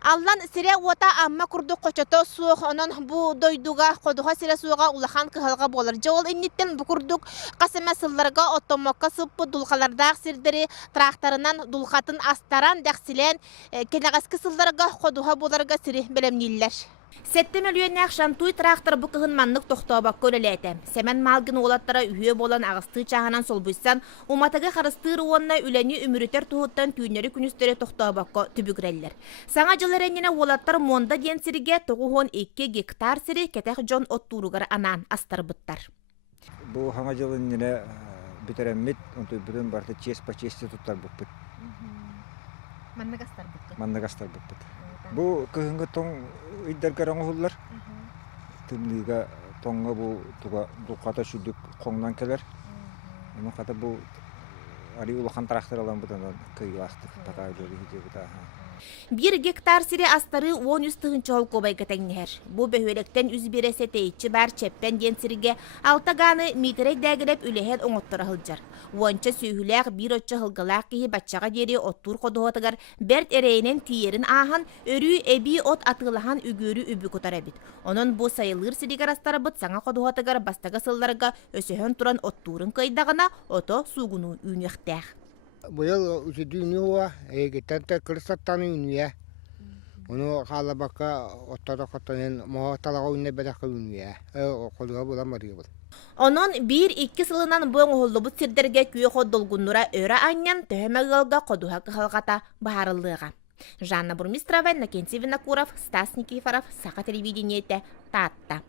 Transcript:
Аллан сире ота амма курдук кочото суох онон бу дойдуга кодуга сире суога улахан кыхалга болар. Жол инниттен бу курдук касыма сылларга оттомокка сыппы дулкалардаах сирдери тракторынан дулкатын астаран дәхсилен келегаски сылларга кодуга боларга сири белемниллер. 7 миллионнақ шантуй трактор бу кыһын маннык тохтобак көрелете. Семен малгын олаттара үйе болан агысты чаһанан солбуйсан, уматага харыстыр уонна үлени өмүрүтер туһуттан түйнери күнүстөрө тохтобакка түбүгреллер. Саңа жыларенне олаттар монда денсириге 9-2 гектар сири кетех жон оттуругар анан астарбыттар. Бу хаңа жылынне битереммит, онтуй бүтүн барты чес по чести туттар буппут. Маннагастар буппут. Бу кыһыңгы тоң иддер караңгылар. Тымлыга тоңга бу туга дуката шүдүк коңнан келер. Аны ката бу ари улахан трактор алан бутан кыйластык така жолу хитебита. 1 гектар сири астары 10 тыгынчы холкобай кетеңнер. Бу бөхөлектен үз бересе тейчи бар чеппен денсириге алтаганы митерек дәгелеп үлехен оңоттора хылжар. Уонча сүйүләк бир отча хылгалак кии батчага дери оттур кодуотыгар берт эрейнен тиерин ахан өрү эби от атылахан үгөрү үбү котарабит. Онон бу сайылыр сиригер астарабыт саңа кодуотыгар бастага сылларга өсөһөн туран оттурун кайдагана ото сугуну үнүхтэх. Быйыл үсүдүүнү геттерте кырсаттаны үнүе. Ону халабакка оттора коттонен мооталага үнне бедакка үнүе. Колга буламарый бул. Онон 1-2 сылынан буң оһоллубут сирдерге күйө ходдолгуннура өрө аньян төһөмөгөлга кодуха кыхалгата баарылыга. Жанна Бурмистрова, Накентий Винокуров, Стас Никифоров, Саха телевидениете, Татта.